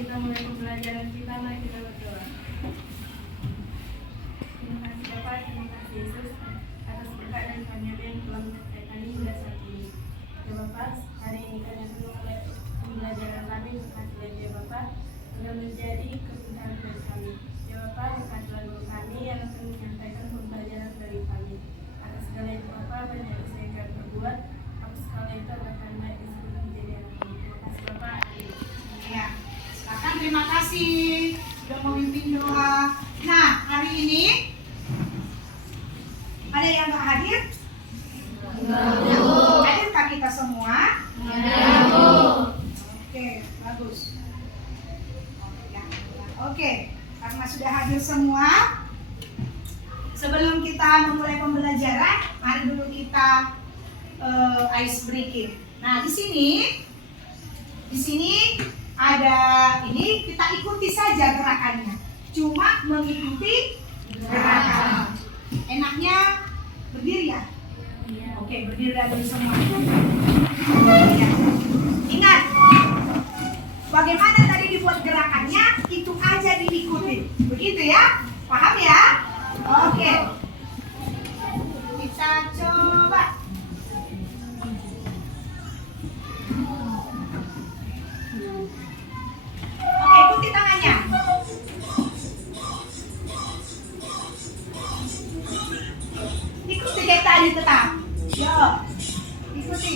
kita mulai pembelajaran kita, mari kita berdoa. Terima kasih Bapak, terima kasih Yesus atas berkat dan karunia yang telah menyertai kami hingga saat ini. Ya Bapak, hari ini kami akan memulai pembelajaran kami, berkatilah ya Bapak, agar menjadi kesukaan dari kami. Ya Bapak, berkatilah guru kami yang akan menyampaikan pembelajaran dari kami. Atas segala itu Bapak, banyak yang saya akan berbuat, atas segala itu agar kami disebut menjadi anak-anak. Terima kasih Bapak. Ya, silakan, terima kasih sudah memimpin doa. Nah, hari ini ada yang nggak hadir? Hadirkah kita semua? Oke, bagus. Ya, oke, karena sudah hadir semua, sebelum kita memulai pembelajaran, mari dulu kita ice breaking. Nah, di sini ada ini, kita ikuti saja gerakannya. Cuma mengikuti gerakan. Enaknya berdiri ya? Oke, berdiri dulu semua. Ya. Ingat, bagaimana tadi dibuat gerakannya, itu aja diikuti. Begitu ya? Paham ya? Oke. Kita coba. Oke, ikuti tangannya. Ikuti kayak tadi tetap. Yo, ikuti.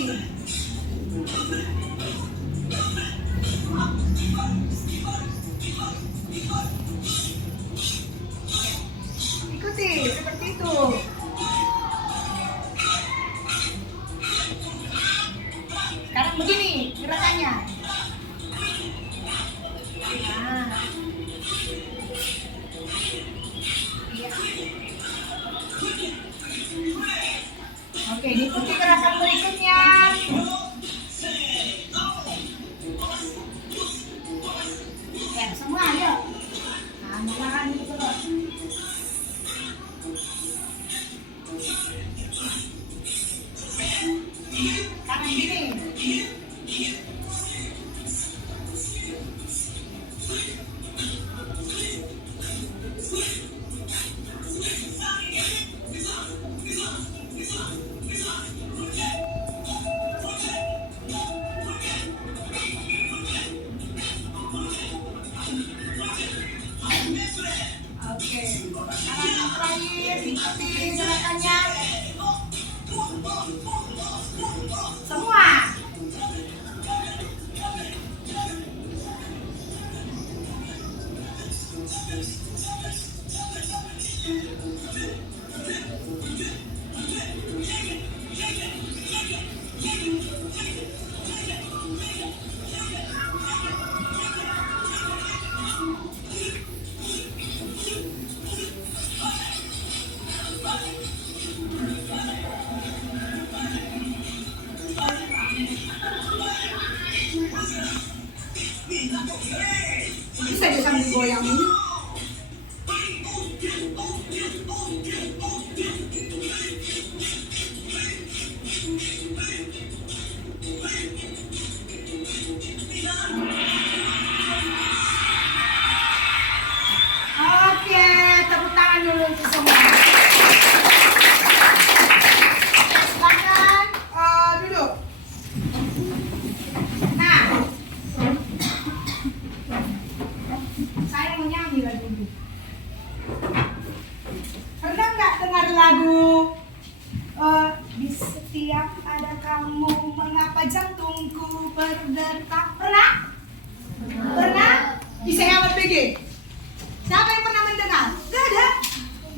Ikuti seperti itu. Sekarang begini gerakannya. Nah. Iya. Oke, diikuti gerakan berikutnya. Ya, semua ayo. Nah, tangan itu loh. Kanan gini. Oke, sekarang yang terakhir, ikuti gerakannya. Semua. Bisa sambil goyang ini. Oke, tepuk tangan dulu untuk semua. Silakan duduk. Nah, saya mau nyanyi lagu ini. Pernah nggak dengar lagu di setiap ada kamu mengapa jantungku berdetak? Pernah? Pernah? Bisa awet BG? Siapa yang pernah mendengar? Gak ada.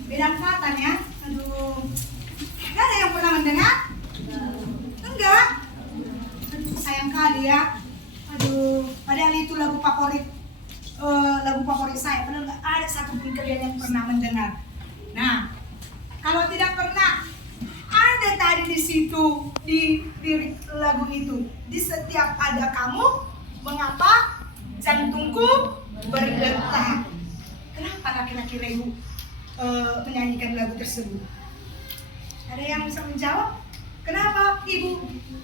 Beda angkatan ya. Aduh. Gak ada yang pernah mendengar? Enggak. Aduh, sayang kali ya. Aduh, padahal itu lagu favorit saya. Padahal gak ada satupun kalian yang pernah mendengar. Nah, kalau tidak pernah, ada tadi di situ di lirik lagu itu. Di setiap ada kamu, mengapa jantungku berdetak? Kenapa laki-laki Rehu menyanyikan lagu tersebut? Ada yang bisa menjawab? Kenapa ibu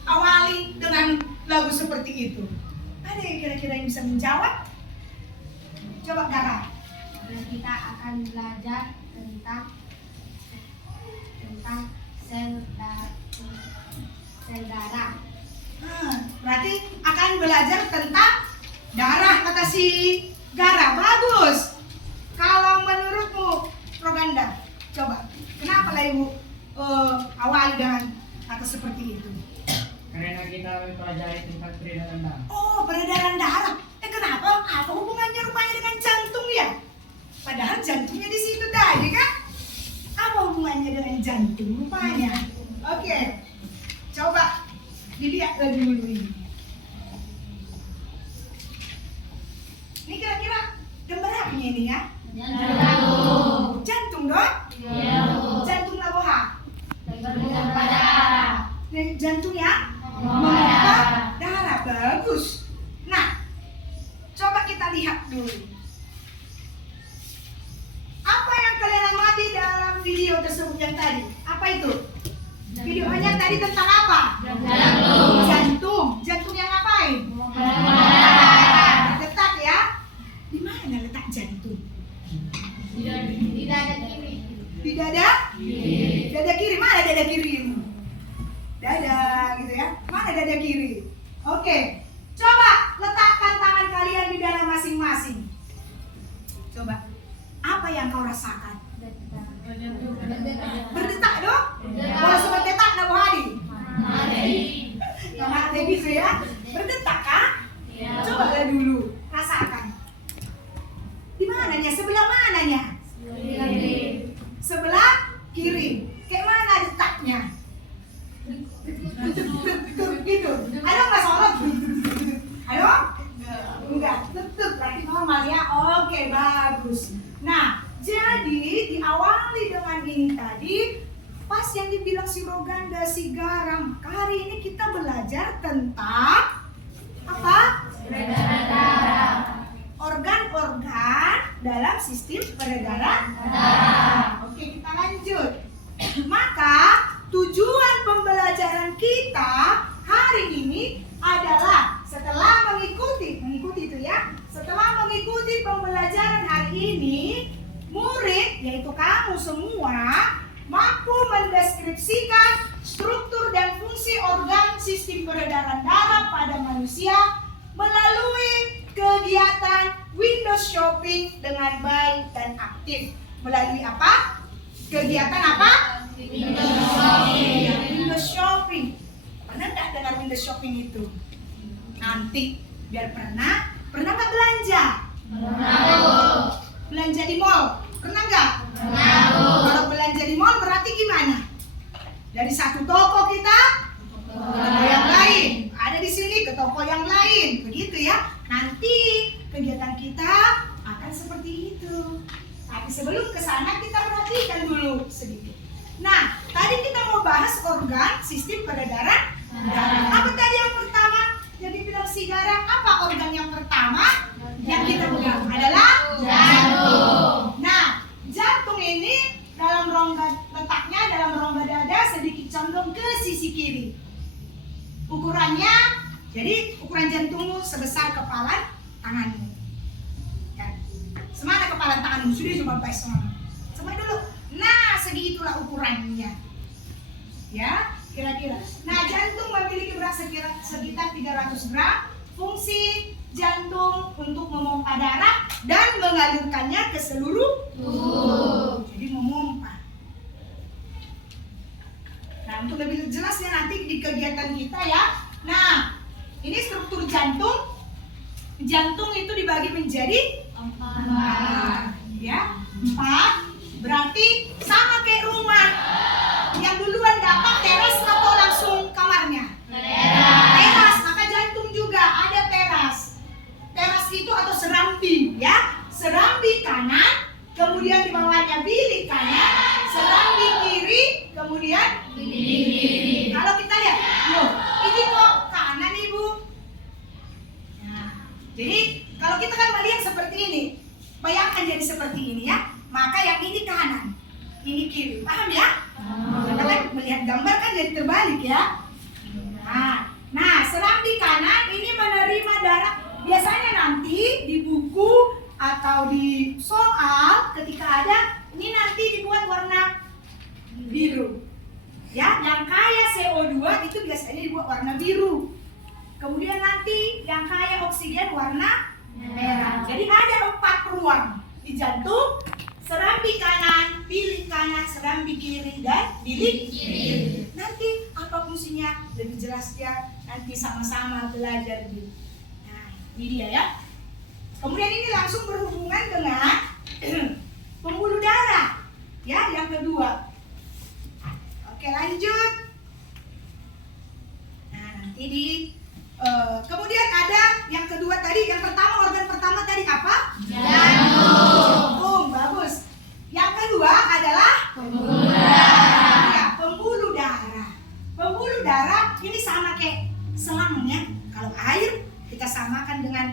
awali dengan lagu seperti itu? Ada yang kira-kira yang bisa menjawab? Coba Gara. Kita akan belajar tentang sel darah. Berarti akan belajar tentang darah, kata si Gara. Bagus. Kalau menurutmu, Roganda, coba kenapa lah Ibu awali dengan kata seperti itu? Karena kita mempelajari tentang peredaran darah. Oh, peredaran darah. Kenapa? Apa hubungannya rupanya dengan jantung ya? Padahal jantungnya di situ tadi kan? Apa hubungannya dengan jantung rupanya? Oke, coba dilihat lagi dulu ini. Ini kira-kira gambar apa ini ya? Jantung dong? Jantung laboha. Jantung ya? Memompa darah. Bagus. Nah, coba kita lihat dulu. Apa yang kalian amati dalam video tersebut yang tadi? Apa itu? Videonya tadi tentang apa? Jantung. Jantung yang ngapain? Detak ya? Di mana letak jantung? Di dada kiri. Di dada? Dada kiri. Mana dada kiri? Dada gitu ya. Mana dada kiri? Oke. Coba letakkan tangan kalian di dada masing-masing. Coba. Apa yang kau rasakan? Berdetak dong? Boleh sebut detak nak Hadi? Ada gitu ya? Berdetak kah? Coba lihat dulu, rasakan. Di mananya? Sebelah mananya? Sebelah kiri. Kayak mana detaknya? Gitu. Ayo Mas Orot. Ayo? Enggak, tetep berarti normal ya. Oke, bagus. Nah, jadi diawali dengan ini tadi, pas yang dibilang si Roganda, si Garam. Maka hari ini kita belajar tentang apa? Peredaran darah. Organ-organ dalam sistem peredaran darah. Oke, kita lanjut. Maka tujuan pembelajaran kita hari ini adalah setelah mengikuti itu ya. Setelah mengikuti pembelajaran hari ini, murid yaitu kamu semua mampu mendeskripsikan struktur dan fungsi organ sistem peredaran darah pada manusia melalui kegiatan window shopping dengan baik dan aktif. Melalui apa? Kegiatan apa? Window shopping. Pernah nggak dengar window shopping itu? Nanti biar pernah nggak belanja? Belanja di mall, pernah nggak? Kalau belanja di mall berarti gimana? Dari satu toko kita ke toko yang lain, ada di sini ke toko yang lain, begitu ya. Nanti kegiatan kita akan seperti itu. Tapi sebelum ke sana kita perhatikan dulu sedikit. Nah, tadi kita mau bahas organ sistem peredaran darah. Apa tadi yang pertama? Jadi bilang si Gara, apa organ yang pertama yang kita pegang? Adalah jantung. Nah, jantung ini dalam rongga letaknya dalam rongga dada sedikit condong ke sisi kiri. Ukurannya, jadi ukuran jantungmu sebesar kepala tanganmu. Ya. Semana kepala tanganmu sudah coba baik semua. Coba dulu. Nah, segitulah ukurannya. Ya, kira-kira. Nah, jantung memiliki berat sekitar 300 gram. Fungsi jantung untuk memompa darah dan mengalirkannya ke seluruh tubuh. Jadi memompa. Nah, untuk lebih jelasnya nanti di kegiatan kita ya. Nah, ini struktur jantung. Jantung itu dibagi menjadi 4. Ya, 4. Berarti sama kayak rumah. Yang duluan dapat teras atau langsung kamarnya? Teras, maka jantung juga ada teras. Teras itu atau serambi ya. Serambi kanan, kemudian di bawahnya bilik kanan, serambi kiri, kemudian bilik kiri. Kalau kita lihat, loh, ini kok kanan Ibu? Nah, jadi kalau kita kan melihat seperti ini, bayangkan jadi seperti ini ya. Maka yang ini kanan, ini kiri. Paham ya? Kita kan melihat gambar kan jadi terbalik ya. Nah, serambi kanan ini menerima darah. Biasanya nanti di buku atau atau di soal ketika ada ini nanti dibuat warna biru. Ya, yang kaya CO2 itu biasanya dibuat warna biru. Kemudian nanti yang kaya oksigen warna merah. Jadi ada 4 ruang di jantung: serambi kanan, bilik kanan, serambi kiri, dan bilik kiri. Nanti apa fungsinya lebih jelas ya, nanti sama-sama belajar di. Nah, ini dia ya. Kemudian ini langsung berhubungan dengan pembuluh darah. Ya, yang kedua. Oke, lanjut. Nah, nanti kemudian ada yang kedua tadi, yang pertama, organ pertama tadi apa? Jantung. Bagus. Yang kedua adalah pembuluh darah. Ya, pembuluh darah. Pembuluh darah ini sama kayak selang ya. Kalau air kita samakan dengan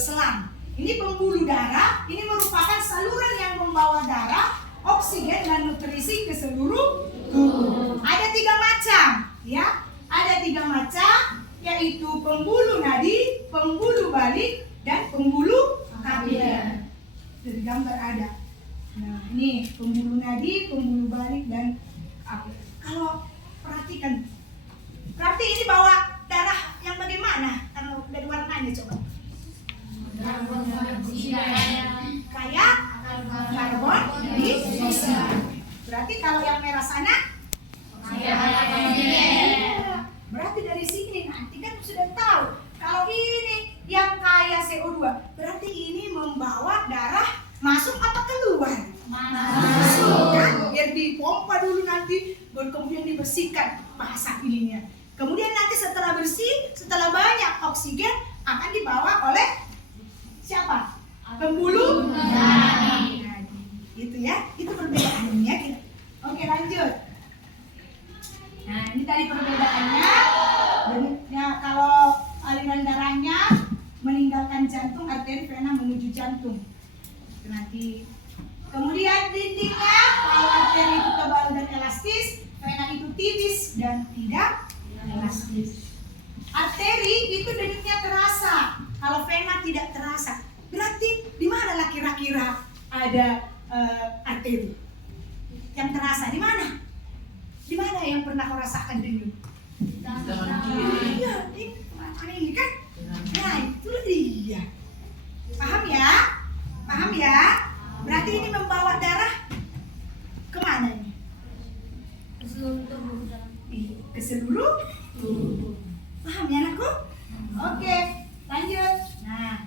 selang. Ini pembuluh darah, ini merupakan saluran yang membawa darah, oksigen dan nutrisi ke seluruh tubuh. Ada 3 macam, ya. Ada 3 macam, yaitu pembuluh nadi, pembuluh balik, dan pembuluh kapiler. Dari gambar ada. Nah, ini pembuluh nadi, pembuluh balik, dan kapiler. Kalau perhatikan, berarti ini bawa darah yang bagaimana? Kalau dari warnanya coba. Kayak karbon dioksida. Berarti kalau yang merah sana berarti dari sini nanti kan sudah tahu. Kalau ini yang kaya CO2, berarti ini membawa darah masuk apa keluar? Masuk kan? Biar dipompa dulu nanti, baru kemudian dibersihkan bahasa ininya. Kemudian nanti setelah bersih, setelah banyak oksigen akan dibawa oleh siapa? Pembuluh nadi. Itu ya, itu perbedaannya kita. Oke, lanjut. Nah, ini tadi perbedaannya. Ya, kalau aliran darahnya meninggalkan jantung, arteri, vena menuju jantung. Itu nanti. Kemudian dindingnya, kalau arteri itu tebal dan elastis, vena itu tipis dan tidak elastis. Arteri itu denyutnya terasa, kalau vena tidak terasa. Berarti di mana lah kira-kira ada arteri yang terasa? Di mana? Di mana yang pernah kau rasakan denyut? Iya, ini kan? Nah, itu dia. Paham ya? Paham ya? Berarti ini membawa darah kemana ini? Ke seluruh tubuh. Ke seluruh tubuh. Paham ya anakku? Oke, lanjut. Nah,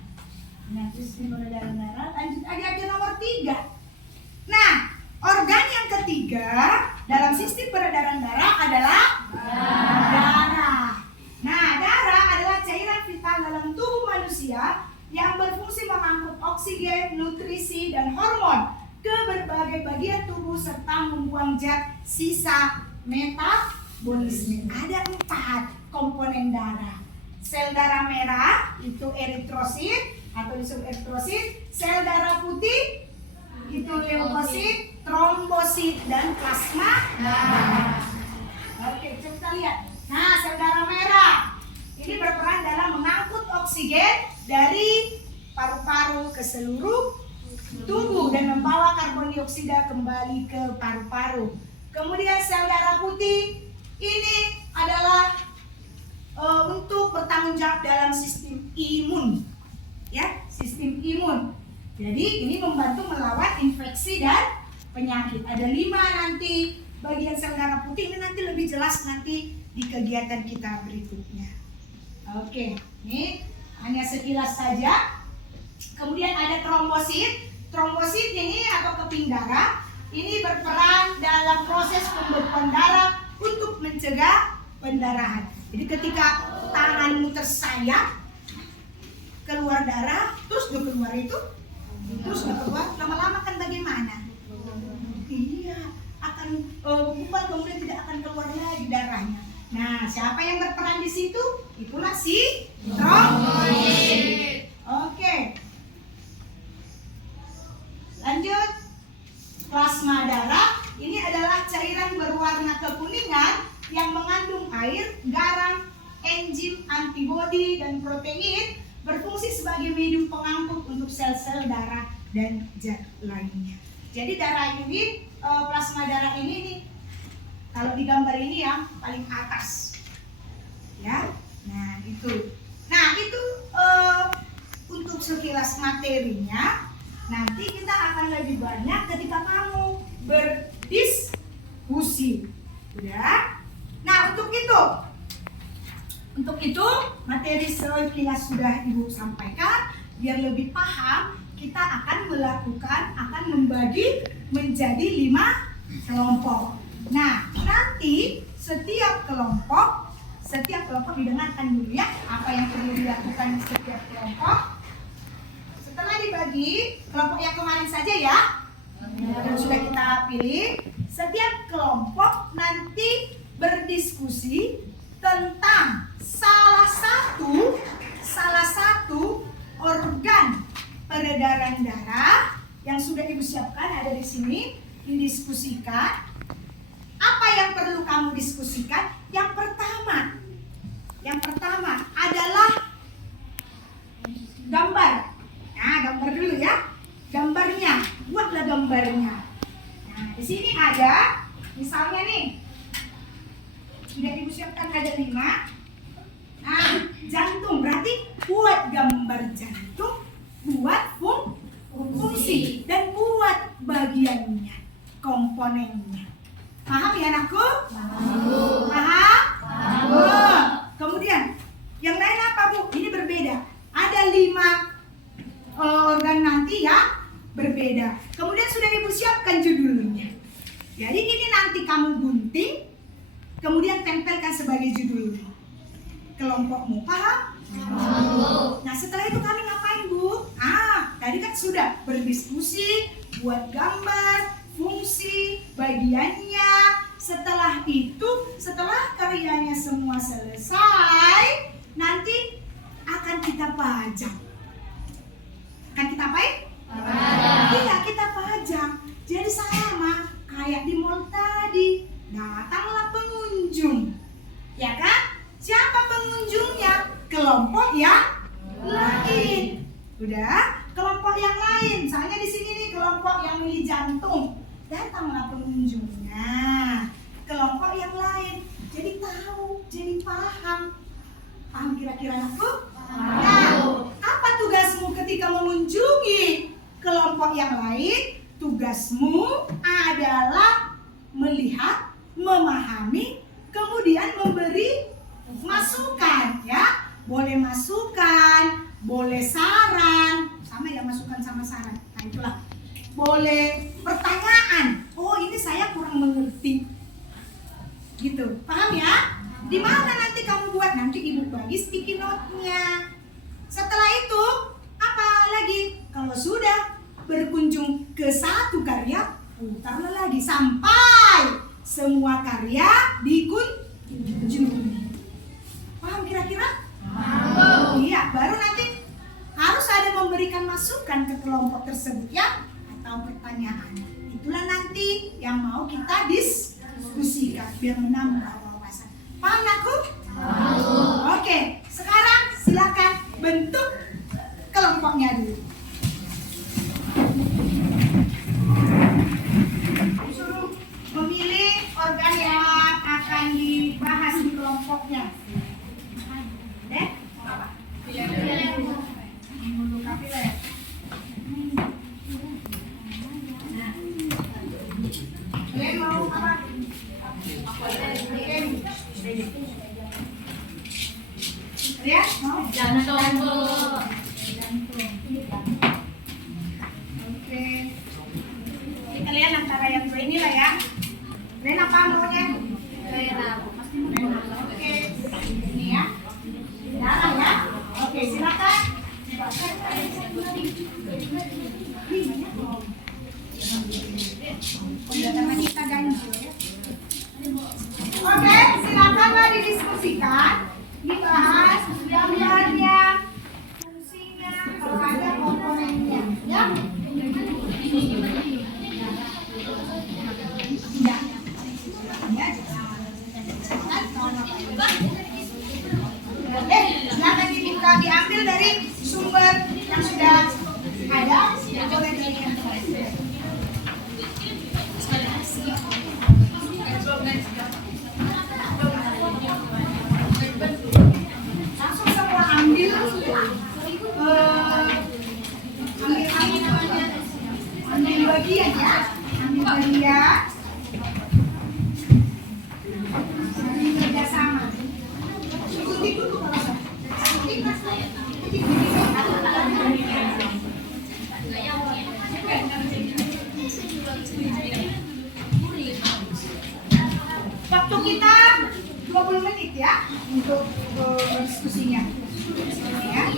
sistem peredaran darah. Lanjut aja nomor 3. Nah, organ yang ketiga dalam sistem peredaran darah adalah darah. Nah, darah adalah cairan vital dalam tubuh manusia yang berfungsi mengangkut oksigen, nutrisi, dan hormon ke berbagai bagian tubuh serta membuang zat sisa metabolisme. Ada 4 komponen darah. Sel darah merah itu eritrosit atau disebut eritrosit, sel darah putih itu leukosit, trombosit, dan plasma darah. Oke, coba kita lihat. Nah, sel darah merah ini berperan dalam mengangkut oksigen dari paru-paru ke seluruh tubuh dan membawa karbon dioksida kembali ke paru-paru. Kemudian sel darah putih ini adalah untuk bertanggung jawab dalam sistem imun, ya, sistem imun. Jadi ini membantu melawan infeksi dan penyakit. Ada 5 nanti bagian sel darah putih, ini nanti lebih jelas nanti di kegiatan kita berikutnya. Oke, ini hanya sekilas saja. Kemudian ada trombosit. Trombosit ini atau keping darah ini berperan dalam proses pembekuan darah untuk mencegah pendarahan. Jadi ketika tanganmu tersayat keluar darah, terus gak keluar itu, terus gak keluar, lama-lama kan bagaimana? Iya, akan bekuan kemudian tidak akan keluar lagi darahnya. Nah, siapa yang berperan di situ? Itulah si trombosit. Oke. Lanjut. Plasma darah ini adalah cairan berwarna kekuningan yang mengandung air, garam, enzim, antibodi, dan protein, berfungsi sebagai medium pengangkut untuk sel-sel darah dan zat lainnya. Jadi darah ini, plasma darah ini nih, kalau di gambar ini yang paling atas, ya. Nah itu untuk sekilas materinya. Nanti kita akan lebih banyak ketika kamu berdiskusi, udah. Nah untuk itu materi sekilas sudah Ibu sampaikan. Biar lebih paham, kita akan membagi menjadi 5 kelompok. Nah nanti setiap kelompok didengarkan dulu ya, apa yang perlu dilakukan di setiap kelompok. Setelah dibagi, kelompok yang kemarin saja ya, yang sudah kita pilih, setiap kelompok nanti berdiskusi tentang salah satu organ peredaran darah yang sudah Ibu siapkan ada di sini, didiskusikan. Apa yang perlu kamu diskusikan? Yang pertama adalah gambar. Nah, gambar dulu ya. Gambarnya, buatlah gambarnya. Nah, di sini ada, misalnya nih, sudah Ibu siapkan ada 5. Nah, jantung, berarti buat gambar jantung, buat fungsi, dan buat bagiannya, komponennya. Paham ya anakku? Paham? Kemudian, yang lain apa Bu? Ini berbeda. Ada 5 organ nanti ya berbeda. Kemudian sudah Ibu siapkan judulnya. Jadi ini nanti kamu gunting, kemudian tempelkan sebagai judul kelompokmu. Paham? Nah setelah itu kami ngapain Bu? Tadi kan sudah berdiskusi, buat gambar, fungsi, bagiannya. Setelah itu, setelah karyanya semua selesai, nanti akan kita pajang. Akan kita apain? Iya, kita pajang. Jadi sama kayak di mall tadi, datanglah pengunjung, ya kan? Siapa pengunjungnya? Kelompok yang lain. Udah, kelompok yang lain. Misalnya di sini nih kelompok yang milih jantung, datanglah pengunjungnya. Kelompok yang lain. Jadi tahu, jadi paham. Paham kira-kira aku? Nah, apa tugasmu ketika mengunjungi kelompok yang lain? Tugasmu adalah melihat, memahami, kemudian memberi masukan, ya. Boleh masukan, boleh saran, sama ya masukan sama saran. Nah itulah. Boleh pertanyaan. Oh ini saya kurang mengerti. Gitu, paham ya? Di mana nanti kamu buat? Nanti Ibu bagi sticky note-nya. Setelah itu, apa lagi? Kalau sudah berkunjung ke satu karya, putarlah lagi sampai semua karya dikunjungi. Paham kira-kira? Paham. Iya, baru nanti harus ada memberikan masukan ke kelompok tersebut ya, atau pertanyaan. Itulah nanti yang mau kita diskusikan biar menambah wawasan. Paham aku? Paham. Oke, sekarang silakan bentuk kelompoknya dulu. Suruh memilih organ yang akan dibahas di kelompoknya. Bulu kapiler. Kalian mau apa? Lihat, mau? Jantung. Oke. Ini kalian antara yang dua inilah ya. Kalian apa maunya? Oke. Ini ya. Darah ya. Oke, silakan. Oke, silakanlah didiskusikan, dibahas gambarnya, fungsinya, kalau ada komponennya, ya. Lihat ya, kita lihat. Saling kerjasama. Ikuti dulu kalau saya. Ikuti. Waktu kita 20 menit ya untuk diskusinya. Ya.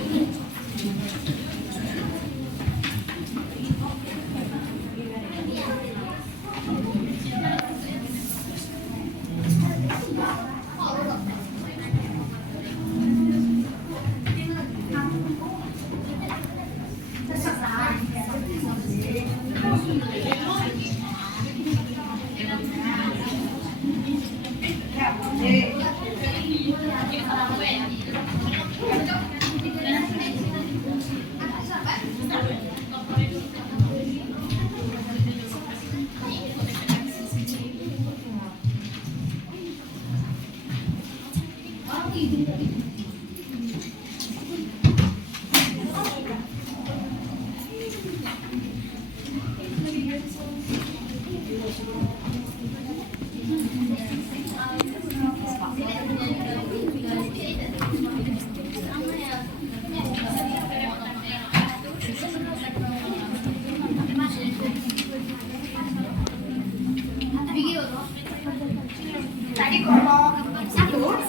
Tadi kelompok satu,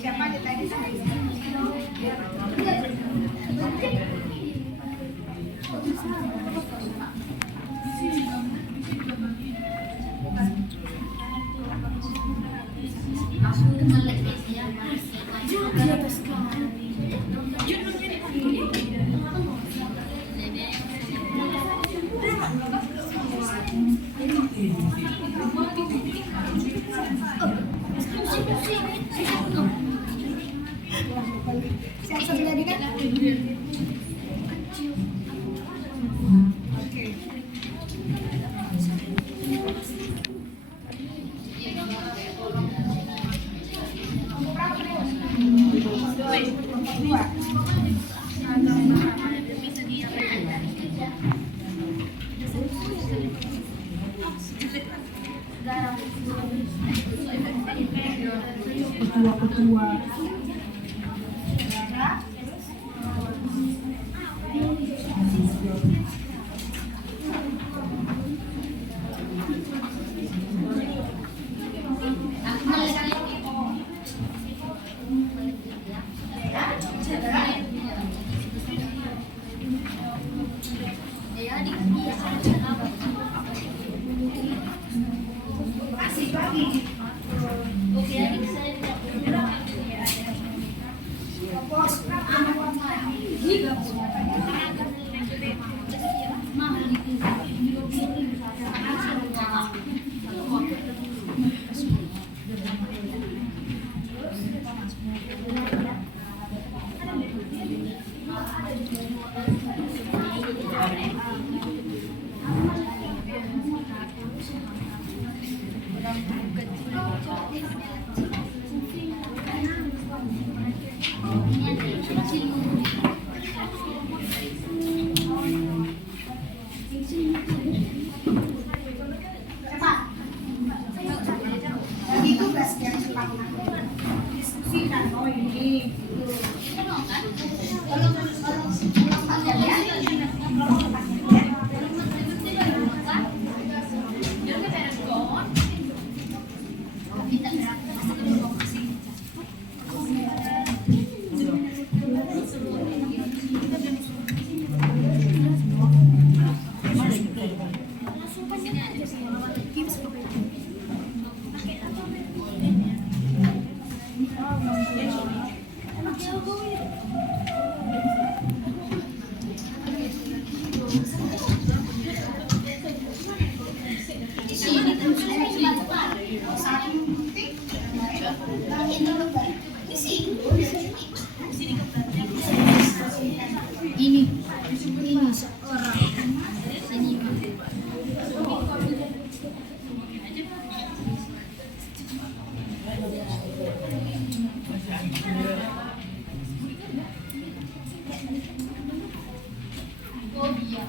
siapa aja tadi? Siap sebelah ini kan? Oke. Dua. Ketua. Masih lagi. Bagi tugas yang cepat diskusikan. Oh ini. Ini seorang seniman. Oh iya.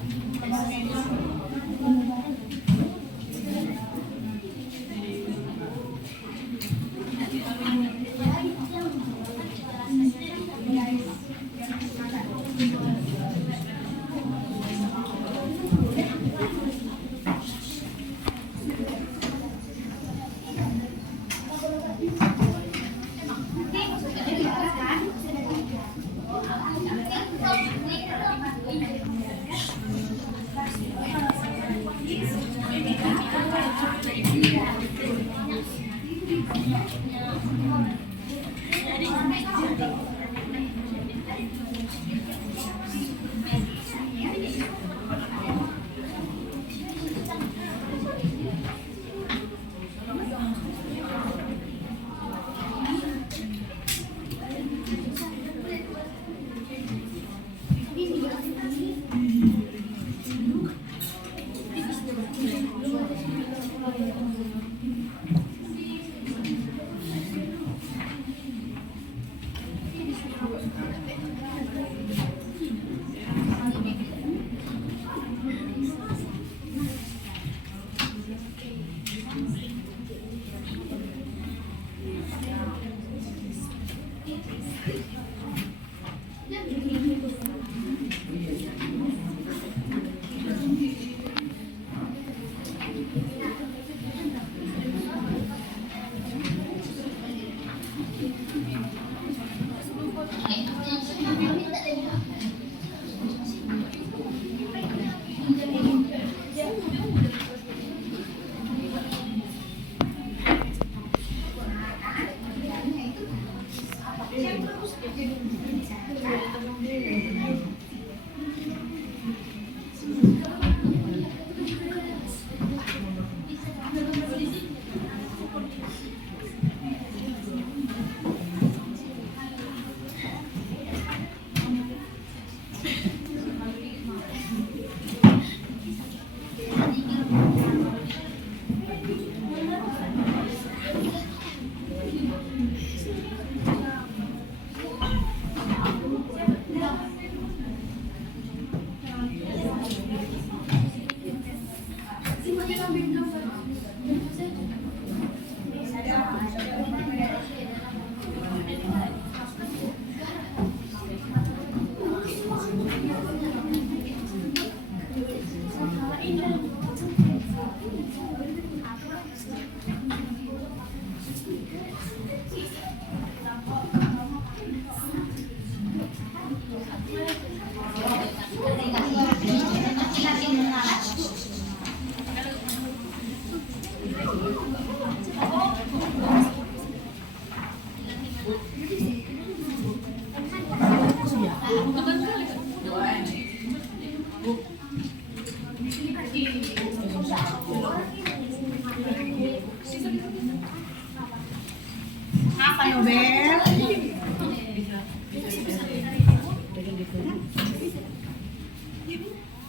Apa Nobel?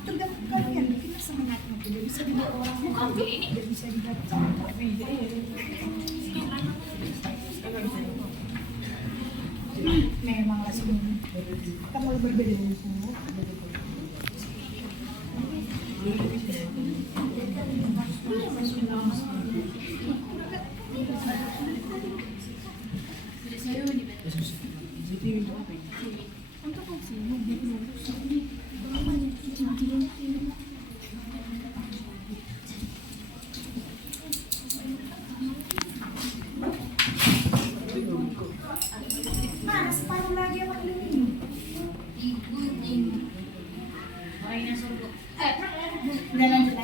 Tergantung kalian, kita semangatnya tidak bisa dilihat orang muka ini tidak bisa dibaca. Memanglah sebelum kita mau berbeda buku. Nah, separuh lagi apa ini? Udah lanjut.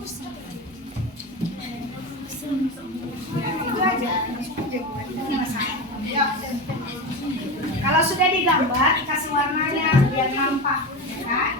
Itu aja. Ya. Kalau sudah digambar, dikasih warnanya biar nampak, ya kan?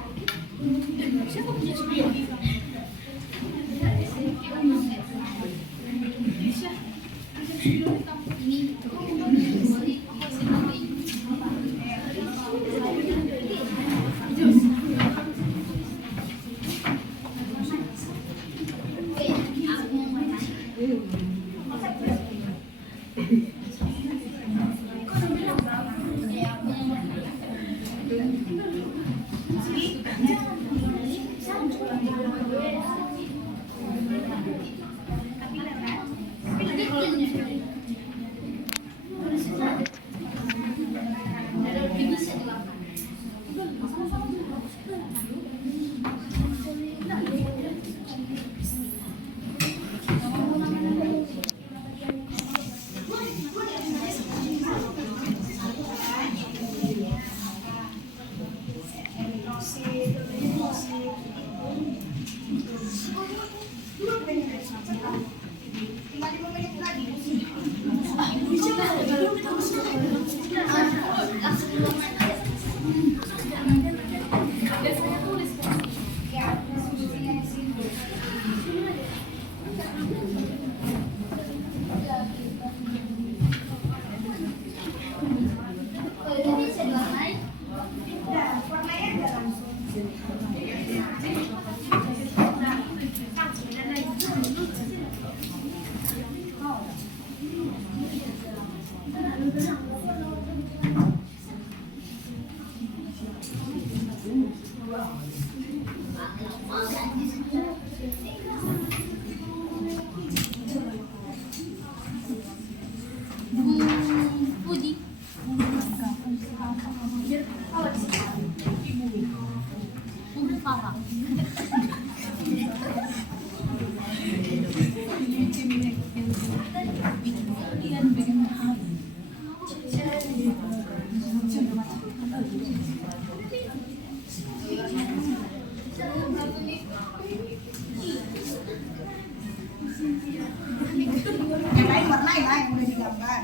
Yang lain warnain lah yang udah digambar.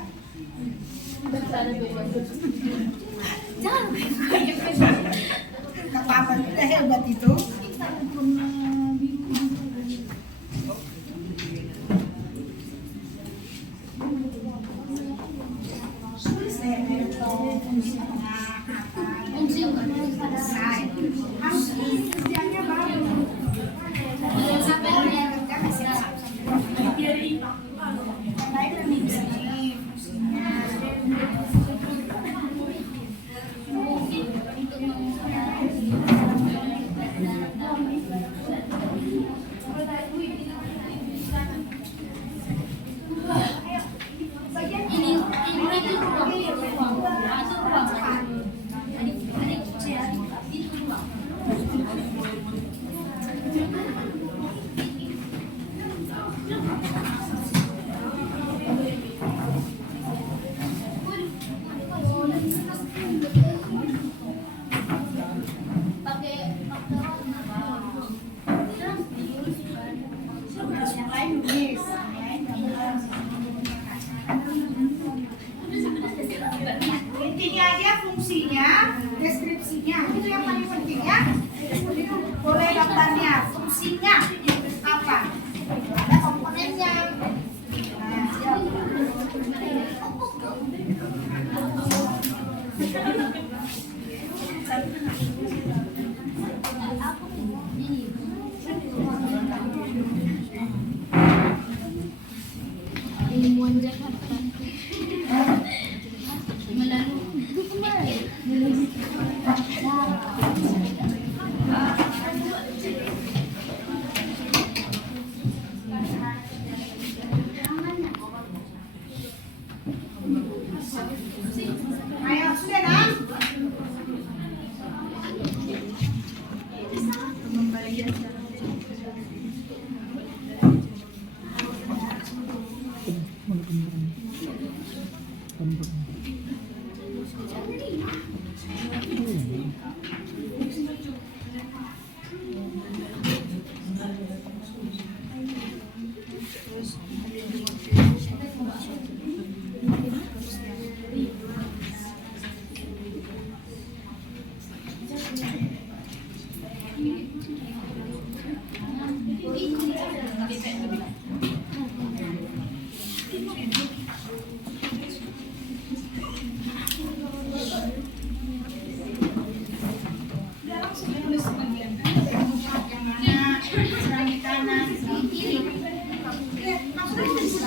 Gak apa-apa, udah hebat itu. Tulis deh, fungsinya apa, selesai. Harus kerjanya baru. Yang lain lebih bisa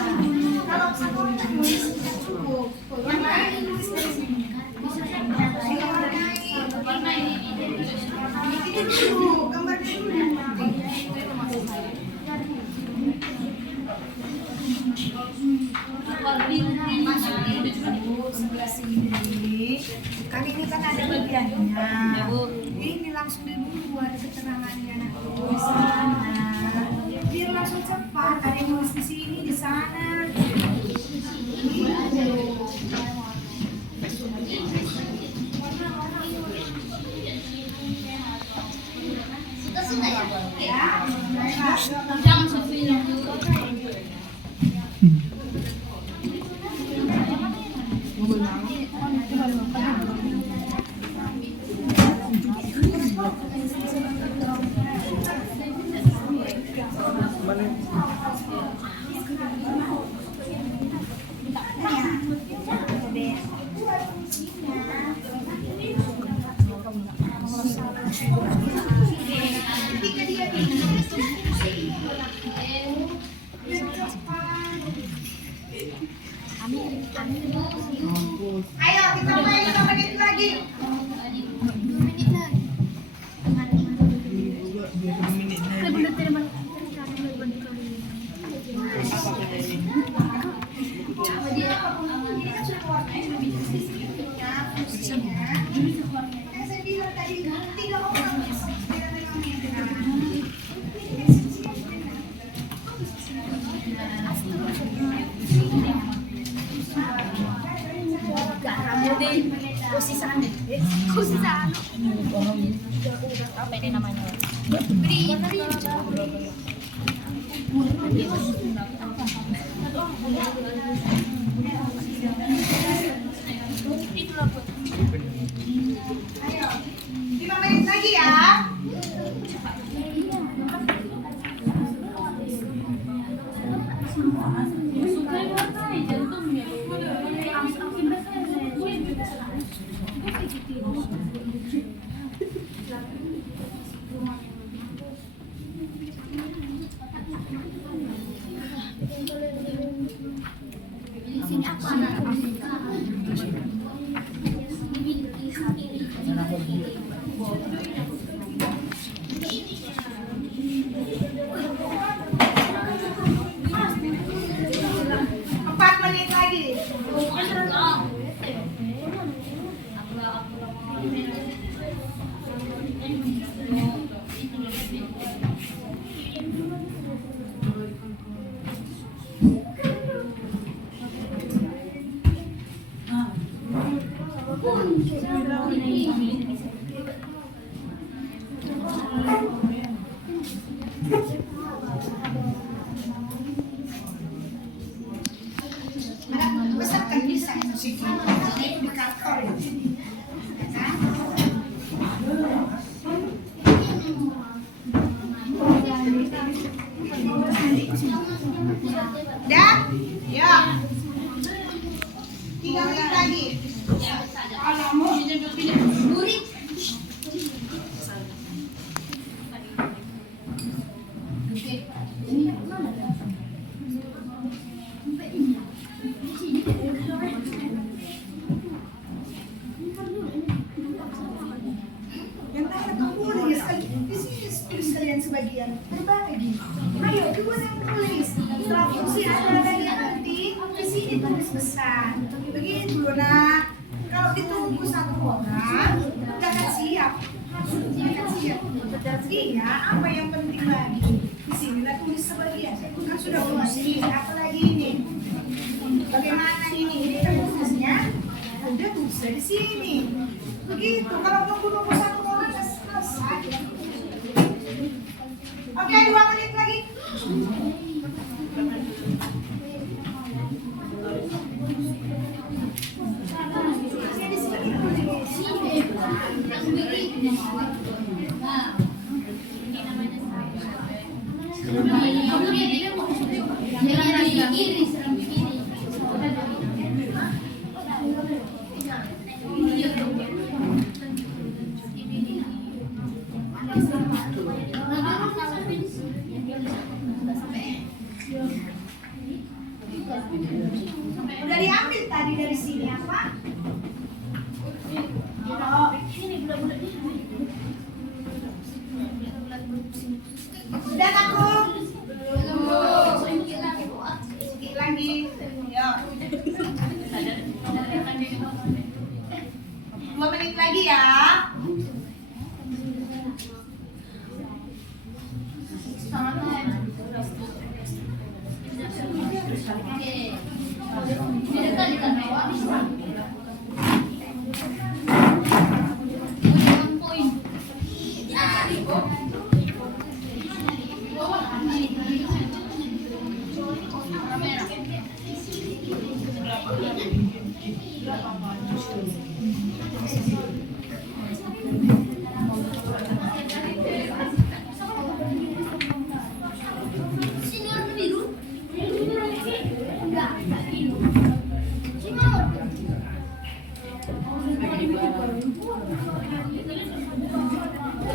Kalau satu orang nulis nggak cukup. Yang lain nulis dari sini. Itu dulu, gambarnya dulu yang penting. Sebelah sini. Kan ini kan ada bagiannya. Ini langsung dulu ada keterangannya nak tulis sana. Biar langsung cepat. Ada yang nulis di sini, di sana. Jangan sesuai Ayo kita main 5 menit lagi. 2 menit lagi. Saya bilang tadi 3 orang. Apa ini namanya? Ayo, 5 menit lagi ya. Besarkan bisa musik di kantor ya. Dah? Ya. 3 menit lagi. Yang tanya kamu nulis di sini tulis kalian sebagian berbagi. Ayo dua yang tulis. Setelah fungsi ada bagian penting di sini tulis besar. Begitu nak. Kalau ditunggu satu orang, udah kan siap. Udah siap. Iya, apa yang penting lagi? Di sini lah tulis sebagian. Kan sudah fungsi. Apalagi ini? Bagaimana ini? Ini kan tulisnya. Udah tulis di sini. Begitu. Kalau nunggu satu orang selesai. Oke, 2 menit lagi. Udah diambil tadi dari sini apa? Oh, sudah aku. Sedikit lagi. Yo. 2 menit lagi ya.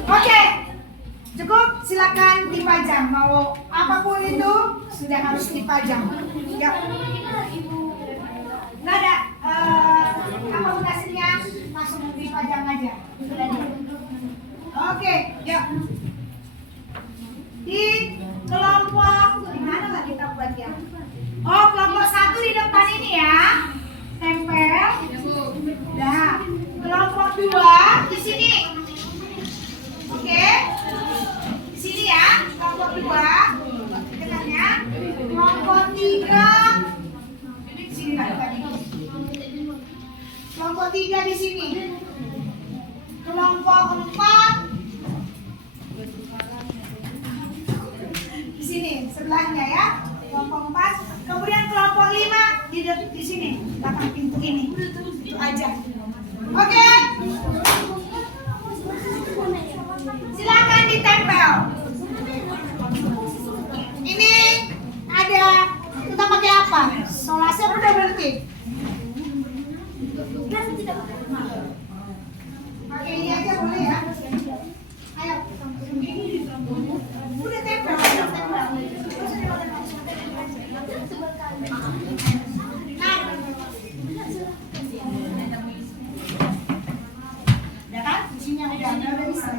Oke, cukup, silakan dipajang. Mau apapun itu sudah harus dipajang. Ya. Nggak ada akomodasinya, langsung dipajang aja. Oke, yuk. Di kelompok di mana lah kita buat ya? Oh, kelompok 1 di depan ini ya. Tempel. Nah, kelompok 2 di sini. Oke, di sini ya, kelompok 2, dekatnya. Kelompok 3, di sini lah tadi. Kelompok 3 di sini. Kelompok 4 di sini sebelahnya ya. Kelompok 4, kemudian kelompok 5 di sini, belakang pintu ini. Itu aja. Oke. Silakan ditempel. Ini ada, kita pakai apa? Solasi apa udah berarti? Pakai ini aja boleh ya. Ayo. Udah tempel, udah tempel. Nah. Udah kan? Isinya udah bisa.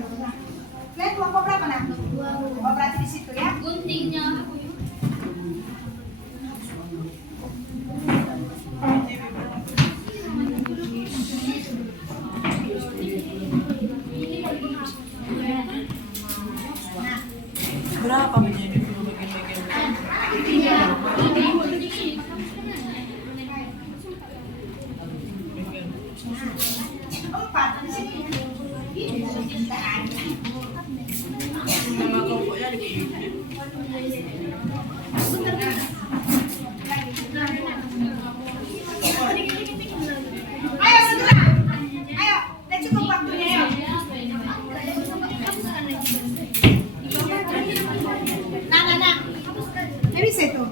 Lihat kelompok berapa nak? Oh, berarti di situ ya. Guntingnya. Berapa menjadi Empat di sini. nama kelompoknya di Ayo segera. Ayo, udah cukup waktunya ya. Nah. Nggak bisa itu.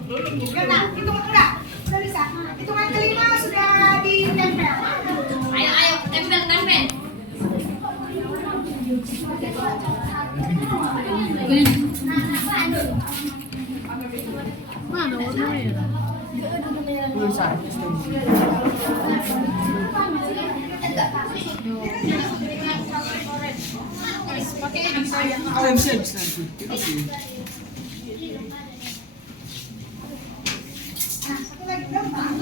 Ya nah, hitung udah. Sudah bisa. Hitungan kelima sudah ditempel. Ayo, tempel. Mana warnanya? pulsa. Nah, satu lagi gampang.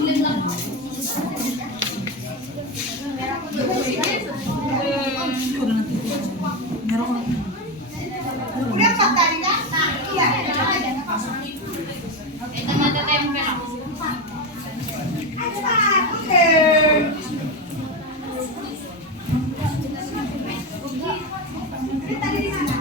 Udah empat tadi kan? Nah, iya, jangan aja, nggak apa-apa. Tengah ada tempel. Ayo cepat, oke. Ini tadi di mana?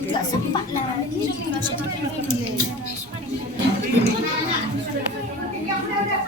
Nggak sempat lah. Ini juga sedikit. Ya udah.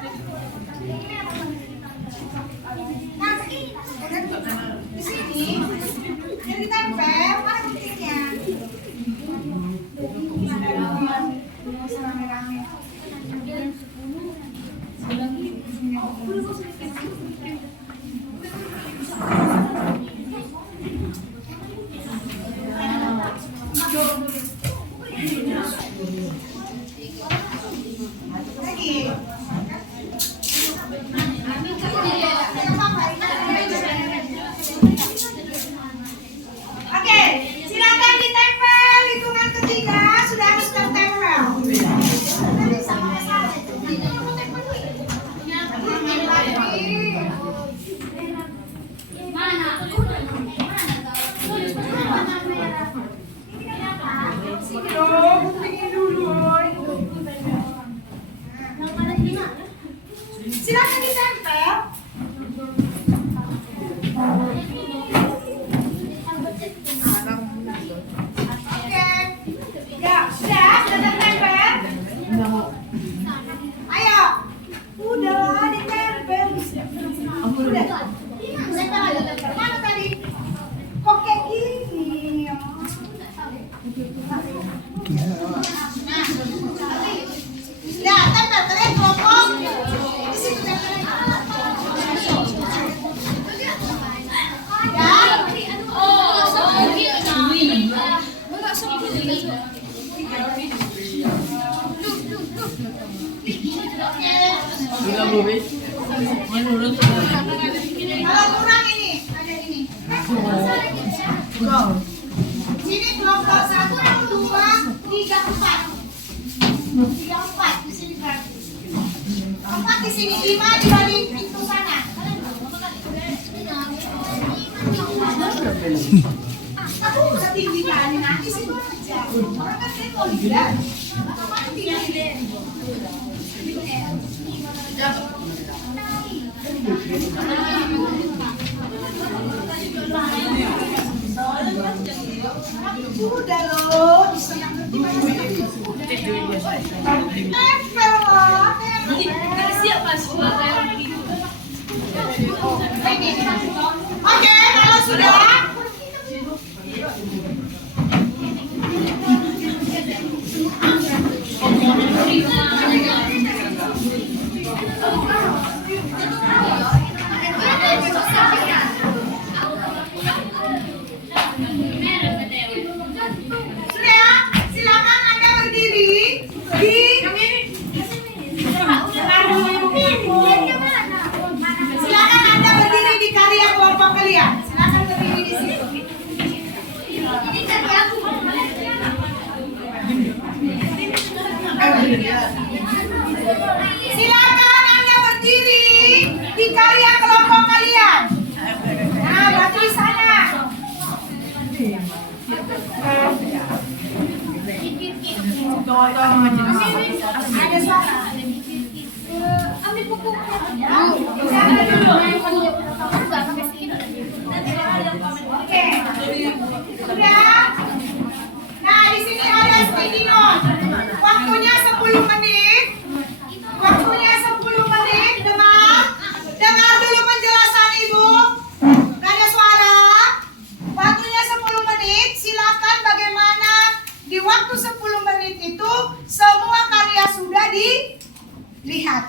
Silakan ditempel. Oke. Ya, sudah tertempel. Ayo. Udah ditempel. Udah. Mana tadi? Kok kayak gini? Ya, tempel kalian kelompok. Di situ tempel. Ya. Sudah Bu. Menurut Kalau kurang ini, ada ini. Sini kelompok 1, 2, 3, 4. 3, 4 di sini berarti. 4 di sini, 5 dibanding pintu sana. Aku bisa tinggikan nanti situ aja. Orang kan dia mau lihat. Mana tinggi? Udah loh, bisa yang ngerti tempel loh, Oke, kalau sudah sudah ya, silakan Anda berdiri di silakan Anda berdiri di karya kelompok kalian. Silakan berdiri di sini. Silakan Anda berdiri di karya kelompok kalian. Nah, batu di sana. Ada suara. Ambil buku. Oke. Sudah. Nah, di sini ada sticky note. Waktunya 10 menit. Waktunya 10 menit. Dengar dulu penjelasan Ibu. Gak ada suara. Waktunya 10 menit. Silakan bagaimana di waktu 10 menit itu semua karya sudah dilihat.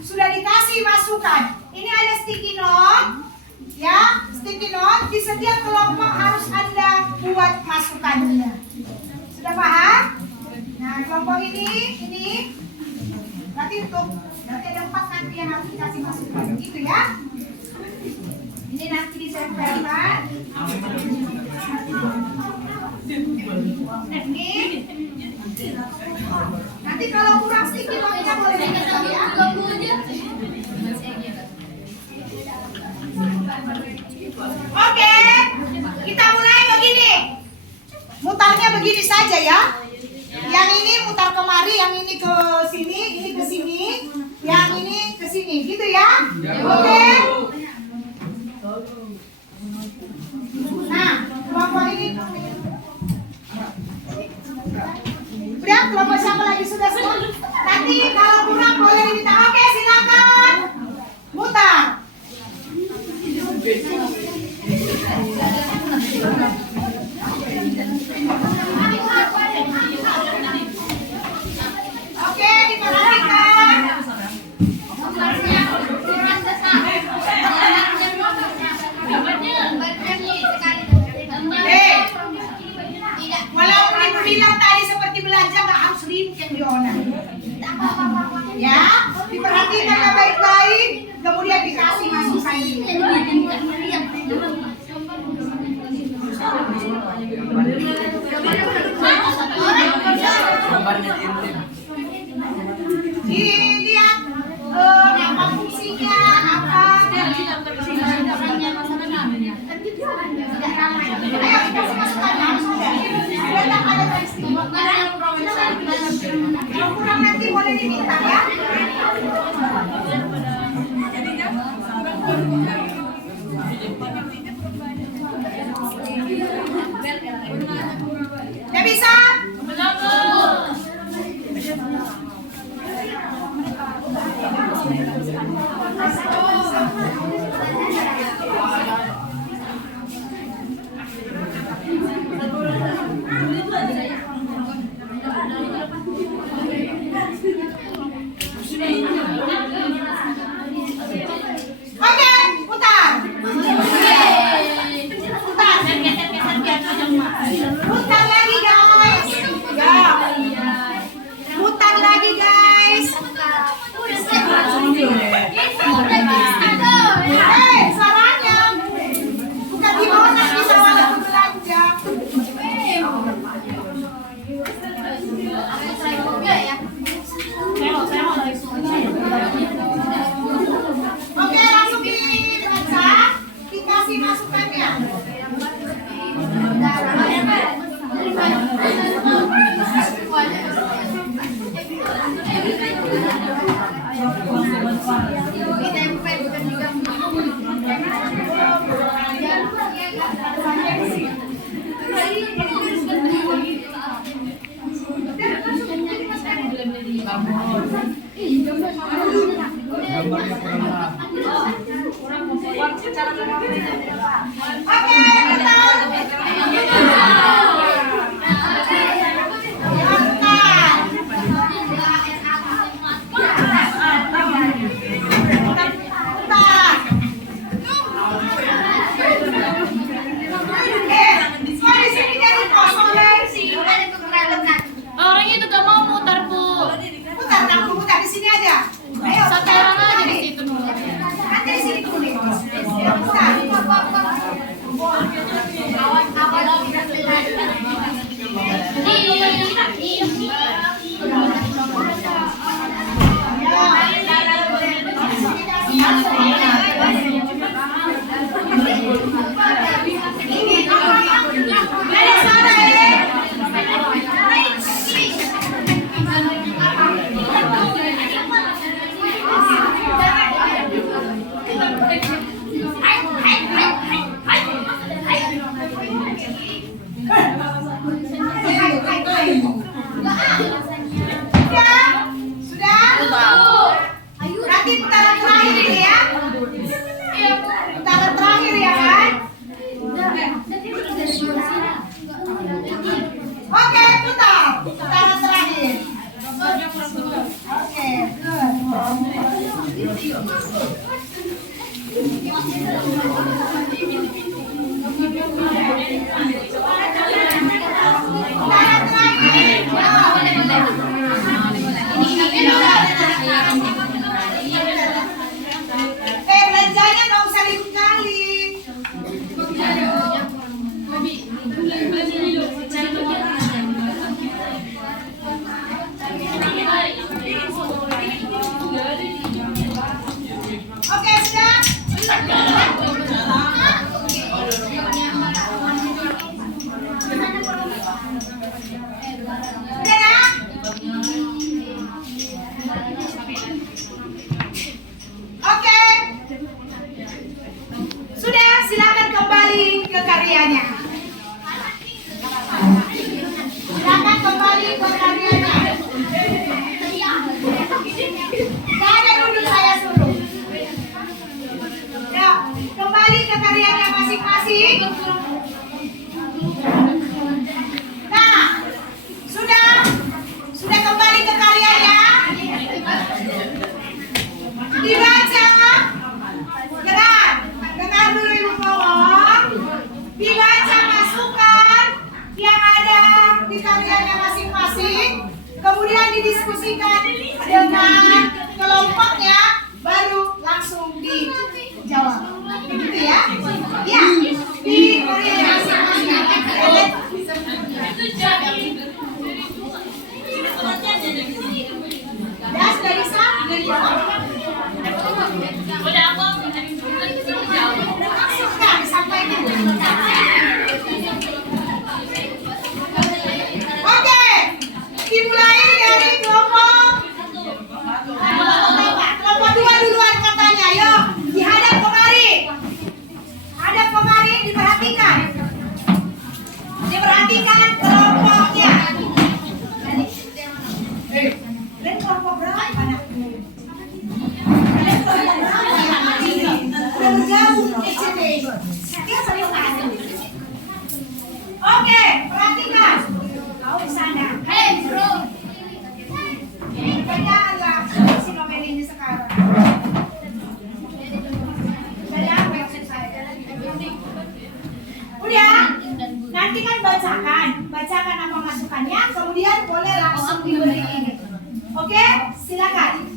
Sudah dikasih masukan. Ini ada sticky note. Ya, sticky note di setiap kelompok harus Anda buat masukannya. Sudah paham? Nah, kelompok ini berarti ada 4 nanti yang harus dikasih masukan. Gitu ya. Ini nanti ditempelkan. Ini. Nanti kalau kurang sticky note-nya boleh dikasih ya. Oke, kita mulai begini. Mutarnya begini saja ya. Yang ini mutar kemari, yang ini ke sini, yang ini ke sini, gitu ya. Oke. Nah, kelompok ini. Udah, kelompok siapa lagi sudah semua? Nanti kalau kurang boleh diminta. Oke, silakan. Mutar. Oke, diperhatikan. Walaupun ibu bilang tadi seperti belajar nggak harus ribut yang diona. Ya, diperhatikan baik-baik, kemudian dikasih masukan. Dilihat apa fungsinya, apa. Ayo kita masukkan langsung ya. Datang ada peristiwa. Kalau kurang nanti boleh diminta ya. Oke, putar. Putar lagi guys. Ya. Putar lagi guys. Hei, saranya. Bukan di mana bisa ada belanja. Oke, langsung dibaca. Dikasih masukannya. Gambarnya kurang lengkap. Oke, putar. Orangnya itu gak mau mutar, Bu. Putar, kamu putar di sini aja. Ayo, Satu putar. orang aja di situ dulu. Nanti di sini dulu nih. Putar. Dari sana ya. Sudah? Nanti putaran terakhir ini ya. Putaran terakhir ya kan? Oke, putar. Putaran terakhir. Oke, putaran terakhir. Belanjanya nggak usah kali. Oke, sudah? Sudah ya? Oke. Sudah, silakan kembali ke karyanya. Silakan kembali ke karyanya. Jangan duduk, saya suruh. Ya, kembali ke karyanya masing-masing. Nah, sudah kembali ke karyanya. Dibaca. Dengar dulu Ibu Pawon. Dibaca masukan yang ada di karyanya masing-masing. Kemudian didiskusikan dengan kelompoknya, baru langsung dijawab. Begitu ya? Ya, di karyanya masing-masing. Ya, sudah bisa? Sudah dijawab? Udah aku Sudah disampaikan. Oke, dimulai dari kelompok 2 duluan katanya. Yo, dihadap kemari. Hadap kemari, diperhatikan. Diperhatikan kelompoknya. Kalian kelompok berapa? Kalian Udah bergabung ECD. Oke, perhatikan. Kau di sana. Hei, bro. Kerjaanlah si novel ini sekarang. Dari apa yang saya? Udah. Nanti kan bacakan apa masukannya, kemudian boleh langsung diberi ini. Oke, silakan.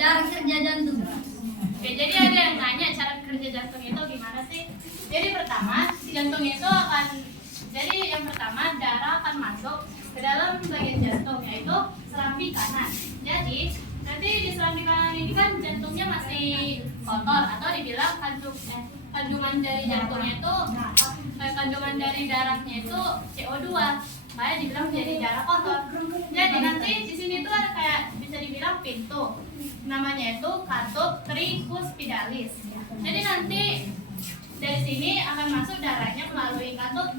Cara kerja jantung. Oke, jadi ada yang nanya cara kerja jantung itu gimana sih? Jadi pertama, jantung itu akan, jadi yang pertama darah akan masuk ke dalam bagian jantung, yaitu serambi kanan. Jadi nanti di serambi kanan ini kan jantungnya masih kotor atau dibilang kandungan dari jantungnya itu kandungan dari darahnya itu CO2, makanya dibilang jadi darah kotor. Jadi nanti di sini tuh ada kayak bisa dibilang pintu, namanya itu katup tricuspidalis. Jadi nanti dari sini akan masuk darahnya melalui katup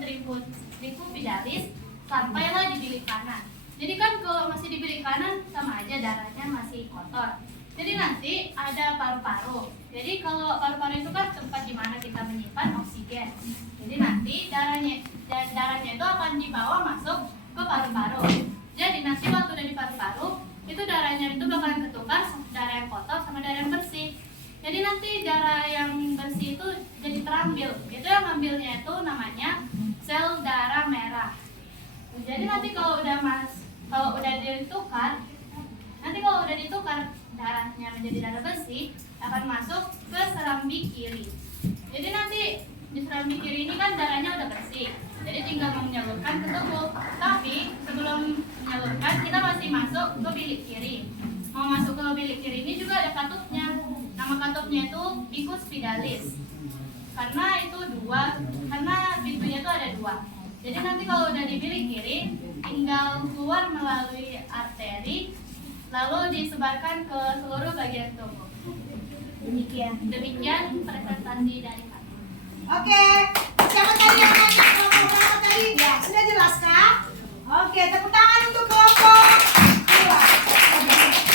tricuspidalis sampailah di bilik kanan. Jadi kan kalau masih di bilik kanan sama aja darahnya masih kotor. Jadi nanti ada paru-paru. Jadi kalau paru-paru itu kan tempat di mana kita menyimpan oksigen. Jadi nanti darahnya itu akan dibawa masuk ke paru-paru. Jadi nanti waktu udah di paru-paru, itu darahnya itu bakalan ketukar darah yang kotor sama darah yang bersih. Jadi nanti darah yang bersih itu jadi terambil. Itu yang ambilnya itu namanya sel darah merah. Jadi nanti kalau udah ditukar darahnya menjadi darah bersih, akan masuk ke serambi kiri. Jadi nanti di serambi kiri ini kan darahnya udah bersih, jadi tinggal menyalurkan ke tubuh. Tapi sebelum menyalurkan kita masih masuk ke bilik kiri. Mau masuk ke bilik kiri ini juga ada katupnya. Nama katupnya itu bicuspidalis. Karena pintunya itu ada dua. Jadi nanti kalau udah di bilik kiri, tinggal keluar melalui arteri, lalu disebarkan ke seluruh bagian tubuh. Demikian presentasi dari kami. Oke, siapa tadi yang nanya kelompok tadi? Ya, sudah jelas kah? Oke, tepuk tangan untuk kelompok 2.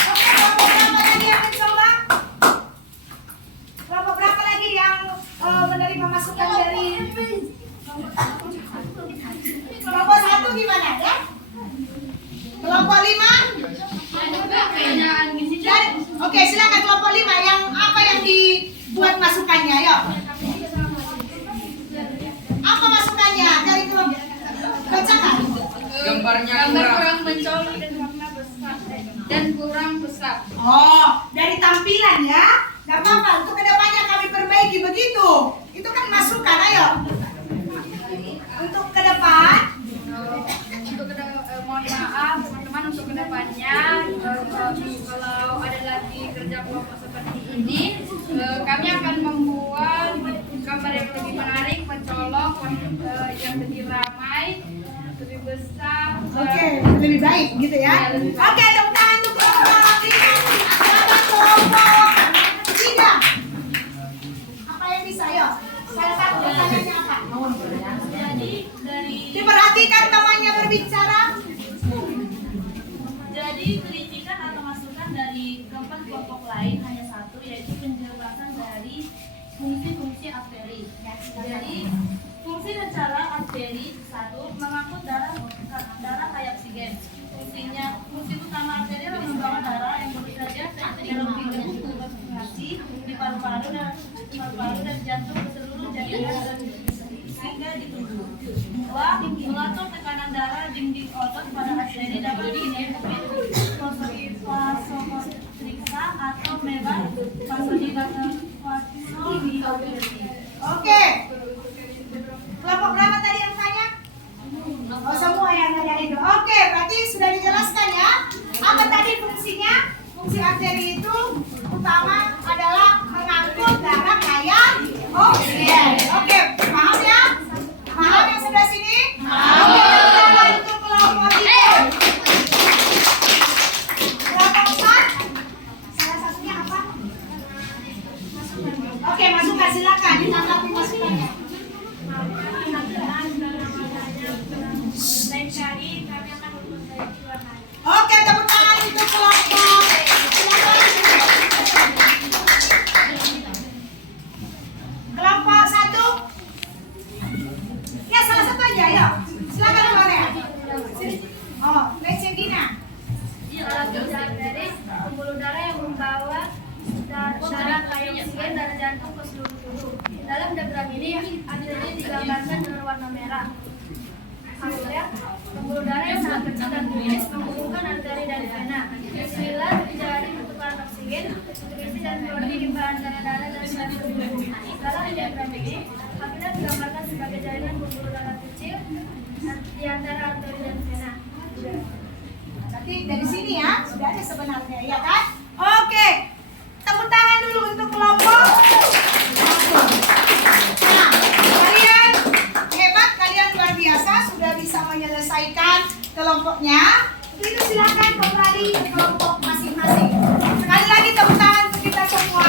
Oke, kelompok berapa lagi yang mencoba? Kelompok berapa lagi yang menerima masukan dari kelompok 1 gimana ya? Kelompok 5? Oke, silakan kelompok 5 yang apa yang dibuat masukannya, yuk. Apa masukannya dari kelompok? Bacakan. Gambarnya kurang mencolok dan warna besar dan kurang besar. Oh, dari tampilan ya. Gak apa-apa, untuk kedepannya kami perbaiki begitu. Itu kan masukan, ayo. Untuk ke depan. Mohon maaf teman-teman, untuk kedepannya kalau ada lagi kerja kelompok seperti ini, kami akan membuat gambar yang lebih menarik, mencolok, yang lebih ramai, lebih besar. Oke, lebih baik gitu ya. Oke, tepuk tangan untuk kelompok 5. Selamat kelompok 3. Apa yang bisa, yuk? Salah satu pertanyaannya apa? Jadi dari Diperhatikan temannya berbicara. Jadi kritikan atau masukan dari keempat kelompok lain hanya satu, yaitu penjelasan dari fungsi-fungsi arteri. Jadi fungsi dan cara arteri 1, mengangkut darah kayak oksigen. Fungsi utama arteri adalah membawa darah yang bekerja dalam tubuh konsentrasi di paru-paru dan jantung ke seluruh jaringan sehingga di tubuh. 2, mengatur tekanan darah dinding otot pada arteri dapat vasokonstriksa atau memang vasodilatasi. Oke. Kelompok berapa tadi yang tanya? Oh, semua yang nanya itu. Oke, berarti sudah dijelaskan ya. Apa tadi fungsinya? Fungsi arteri itu utama adalah mengangkut darah kayak oksigen. Oke, paham ya? Paham yang sebelah sini? Paham. Oke, tepuk tangan untuk kelompok 3. Kelompok 4. Salah satunya apa? Oke, masukan silakan ditanggapi masukannya. Lain kali kami akan memperbaiki warnanya. Oke, tepuk tangan untuk kelompok. Silakan. jantung ke seluruh tubuh. Dalam diagram ini arteri digambarkan dengan warna merah. Kemudian pembuluh darah yang sangat kecil dan tipis menghubungkan arteri dan vena. Bismillah terjadi pertukaran oksigen, nutrisi dan protein di antara darah dan sel tubuh. Dalam diagram ini apabila digambarkan sebagai jaringan pembuluh darah kecil di antara arteri dan vena. Berarti dari sini ya, sudah ada sebenarnya, ya kan? Oke, tepuk tangan dulu untuk kelompok. Nah, kalian hebat, kalian luar biasa, sudah bisa menyelesaikan kelompoknya. Itu silakan kembali ke kelompok masing-masing. Sekali lagi tepuk tangan untuk kita semua.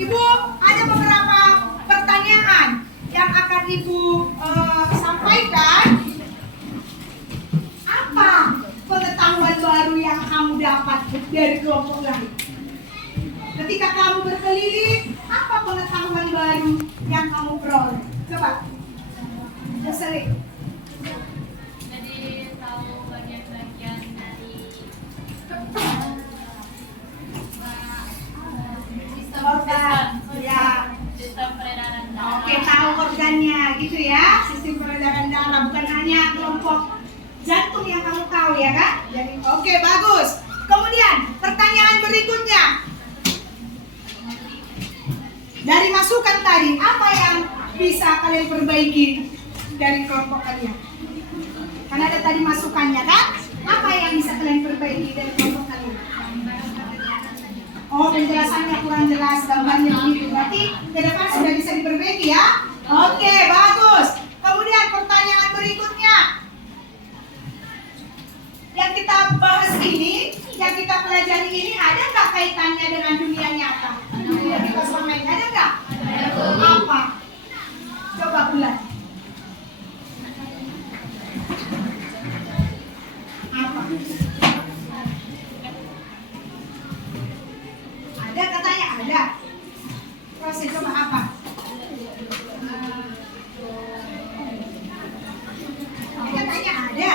Ibu, ada beberapa pertanyaan yang akan Ibu sampaikan. Apa pengetahuan baru yang kamu dapat dari kelompok lain? Ketika kamu berkeliling, apa pengetahuan baru yang kamu peroleh? Coba, sering. Jadi tahu bagian-bagian dari Organ, ya. sistem peredaran darah. Oke, tahu organnya gitu ya, sistem peredaran darah, bukan hanya kelompok jantung yang kamu tahu ya kan? Jadi oke, bagus. Kemudian pertanyaan berikutnya, dari masukan tadi apa yang bisa kalian perbaiki dari kelompok kalian? Karena ada tadi masukannya kan? Apa yang bisa kalian perbaiki dari kelompok kalian? Oh, penjelasannya kurang jelas, gambarnya begitu. Berarti ke depan sudah bisa diperbaiki ya? Oke, bagus. Kemudian pertanyaan berikutnya. Yang kita bahas ini, yang kita pelajari ini, ada nggak kaitannya dengan dunia nyata? Dunia kita selama ini, ada nggak? Apa? Coba bulan. Apa? Ada katanya ada. Proses coba apa? Katanya ada.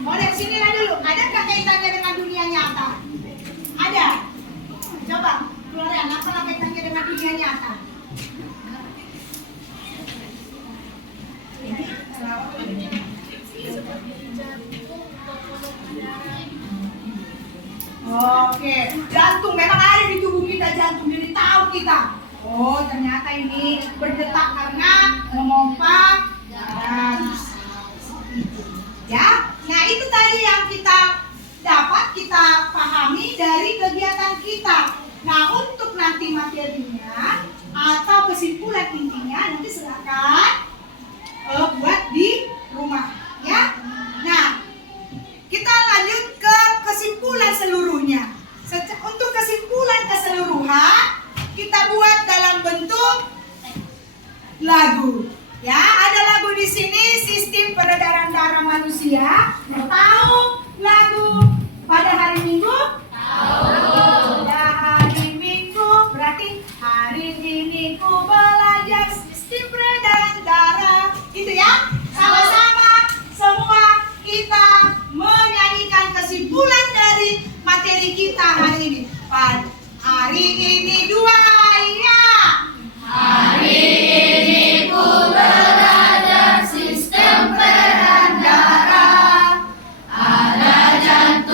Mau dari sini lah dulu. Ada nggak kaitannya dengan dunia nyata? Ada. Coba keluarin apa kaitannya dengan dunia nyata? Oke, jantung memang ada di tubuh kita, jantung jadi tahu kita. Oh, ternyata ini berdetak karena memompa darah. Ya, nah itu tadi yang kita dapat kita pahami dari kegiatan kita. Nah, untuk nanti materinya atau kesimpulan intinya nanti silakan buat di rumah, ya. Nah, kita lanjut ke kesimpulan seluruhnya. Untuk kesimpulan keseluruhan kita buat dalam bentuk lagu. Ya, ada lagu di sini, sistem peredaran darah manusia. Tahu lagu pada hari Minggu? Tahu. Pada hari Minggu berarti hari ini ku belajar sistem peredaran darah. Gitu ya? Sama-sama semua kita menyanyikan kesimpulan dari materi kita hari ini. Pada hari ini dua ya. Hari ini ku belajar sistem peredaran darah. Ada jantung.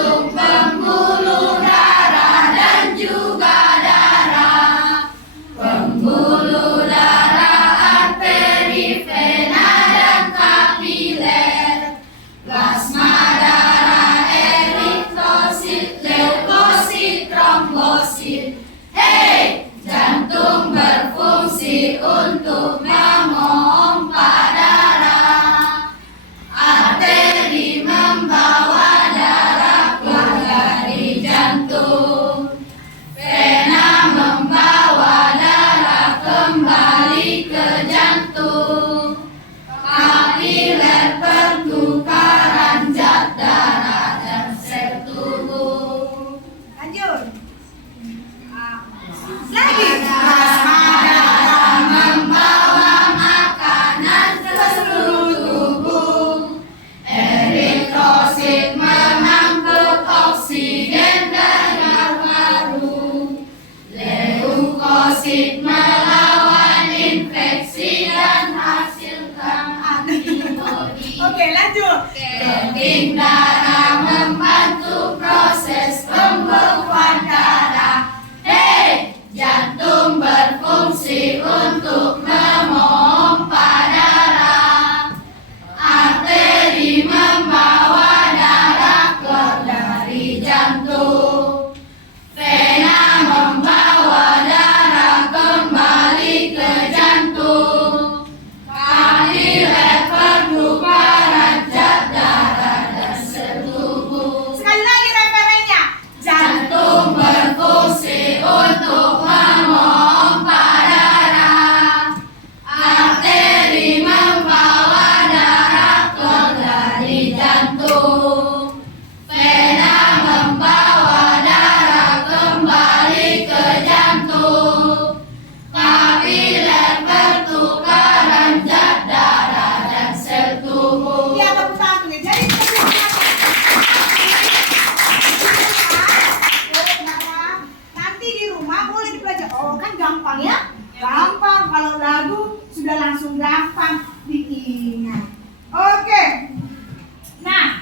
Tim darah membantu proses pembekuan darah. Hei, jantung berfungsi untuk memompa darah. Arteri membawa darah keluar dari jantung. Vena membawa darah kembali ke jantung. Kapiller pertukaran zat darah dan sel tubuh. Sekali lagi referennya. Jantung berfungsi untuk memompa darah. Arteri membawa darah keluar dari jantung. Vena membawa darah kembali ke jantung. Kapiller pertukaran zat darah dan sel tubuh. Ya, tepuk tangan tuh. Jadi nanti di rumah boleh dipelajari. Oh, kan gampang ya? Gampang. Kalau lagu sudah langsung gampang diingat. Oke. Nah,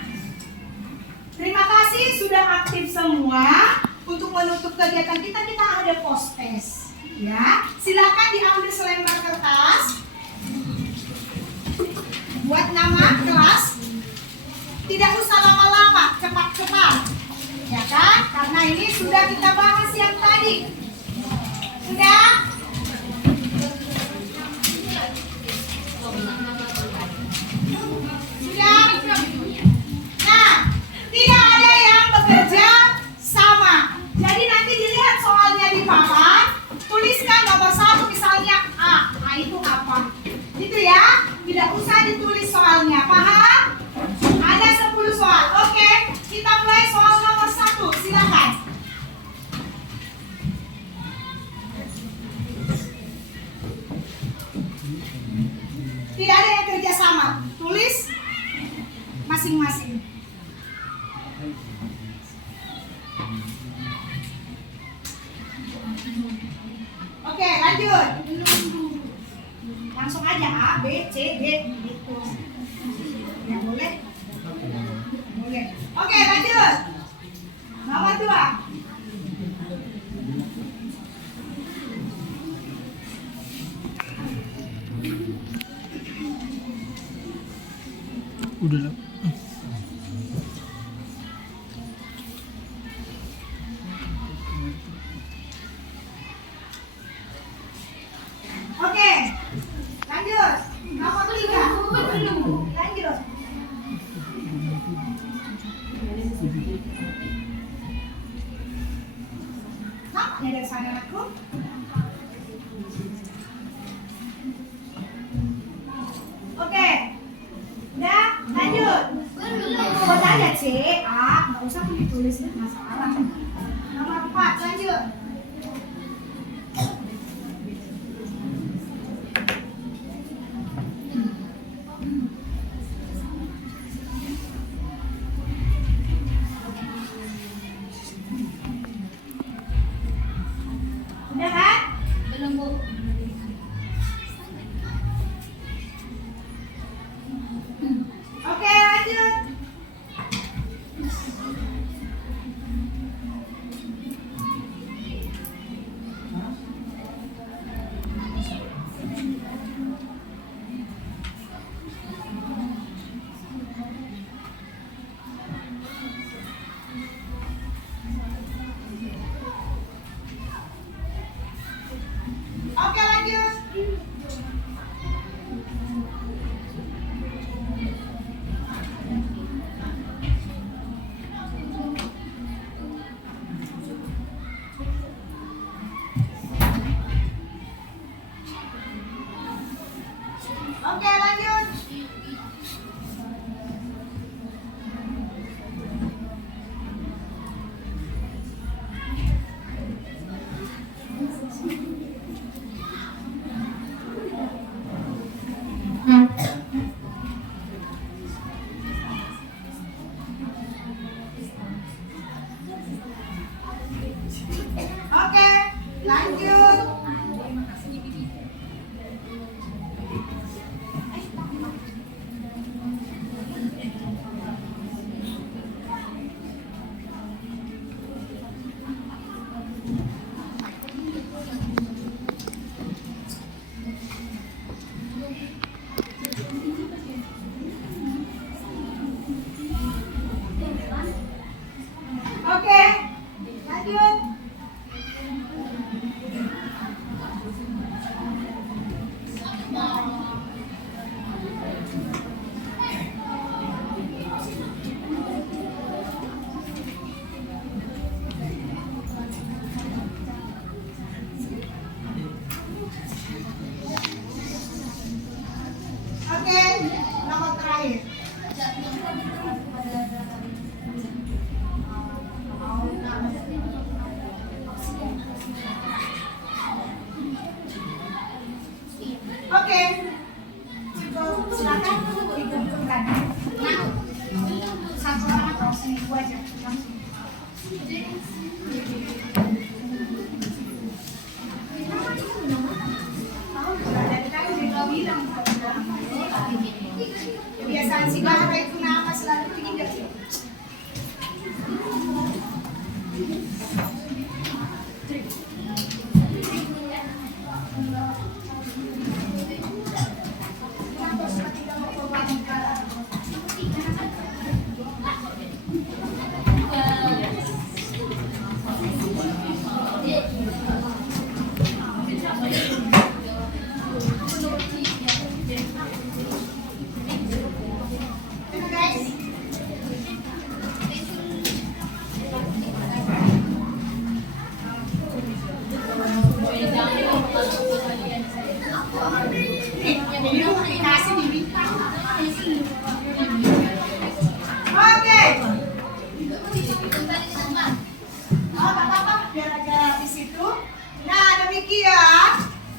terima kasih sudah aktif semua. Untuk menutup kegiatan kita ada post-test. Ya, silakan diambil selembar kertas. Buat nama kelas. Tidak usah lama-lama, cepat-cepat. Ya kan? Karena ini sudah kita bahas yang tadi. Sudah? Sudah? Nah, tidak ada yang bekerja sama. Jadi nanti dilihat soalnya di papan, tuliskan nomor 1 misalnya A. A itu apa? Itu ya, tidak usah ditulis soalnya. Paham? Ada 10 soal. Oke, kita mulai soal nomor 1. Silakan. Tidak ada yang kerja sama. Tulis masing-masing. Oke, lanjut. Langsung aja A, B, C, D gitu. Ya boleh? Boleh. Oke, lanjut. Nomor 2. Udah lah. Oke, lanjut. Nomor 3. Lanjut. Nampaknya dari sana aku. Oke. Udah, lanjut. Buat aja C, A, nggak usah ditulis masalah. Nomor 4, lanjut. Udah kan? Belum, Bu. Oke, lanjut. air. Oke, silakan dikumpulkan. Nah, satu orang atau sini dua aja. Dari tadi udah bilang kebiasaan si Bahara itu nama selalu tinggi.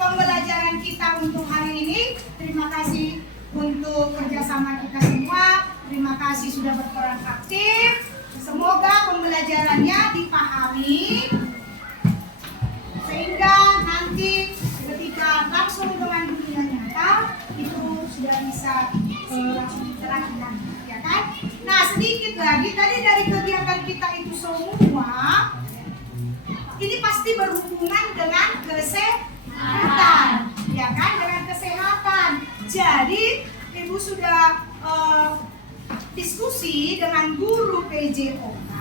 Pembelajaran kita untuk hari ini. Terima kasih untuk kerjasama kita semua. Terima kasih sudah berperan aktif. Semoga pembelajarannya dipahami sehingga nanti ketika langsung dengan dunia nyata itu sudah bisa langsung diterapkan, ya kan? Nah, sedikit lagi tadi dari kegiatan kita itu semua ini pasti berhubungan dengan kesehatan, ya kan? Dengan kesehatan. Jadi Ibu sudah diskusi dengan guru PJOK,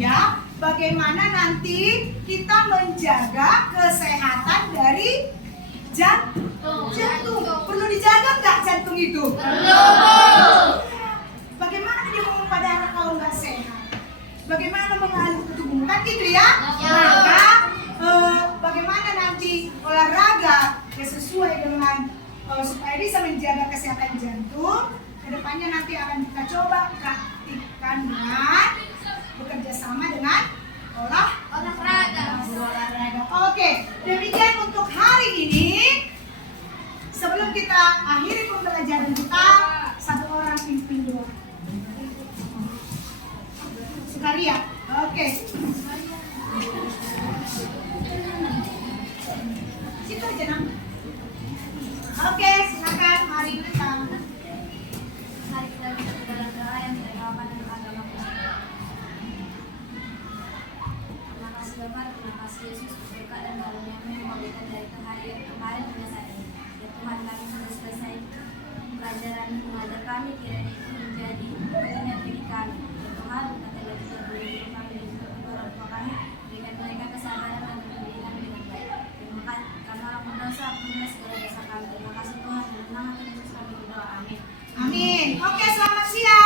ya, bagaimana nanti kita menjaga kesehatan dari jantung. Perlu dijaga nggak jantung itu? Perlu. Bagaimana dia mau darah kalau nggak sehat? Bagaimana mengalir ke tubuh? Kan gitu ya? Maka bagaimana nanti olahraga yang sesuai dengan supaya bisa menjaga kesehatan jantung. Kedepannya nanti akan kita coba praktikkan dengan bekerja sama dengan olahraga. Oke, demikian untuk hari ini. Sebelum kita akhiri pembelajaran kita, satu orang pimpin doa. Sukaria, oke. Situ aja Nam. Oke, silakan. Mari kita. Mari kita berdoa dalam doa yang berkaitan dengan agama Kristen. Terima kasih Bapak, terima kasih Yesus berkat dan karunia-Mu yang memberikan dari hari kemarin hingga saat ini. Ya Tuhan, kami sudah selesai pelajaran mengajar kami, kiranya itu menjadi pengingat diri kami. Ya Tuhan, katakanlah kita beri kami dan juga orang tua kami, berikan mereka kesabaran dan pendidikan dengan baik. Terima kasih karena orang berdosa, ampunilah segala dosa kami. Terima kasih Tuhan, dalam nama Tuhan Yesus kami berdoa. Amin. Amin. Oke, selamat siang.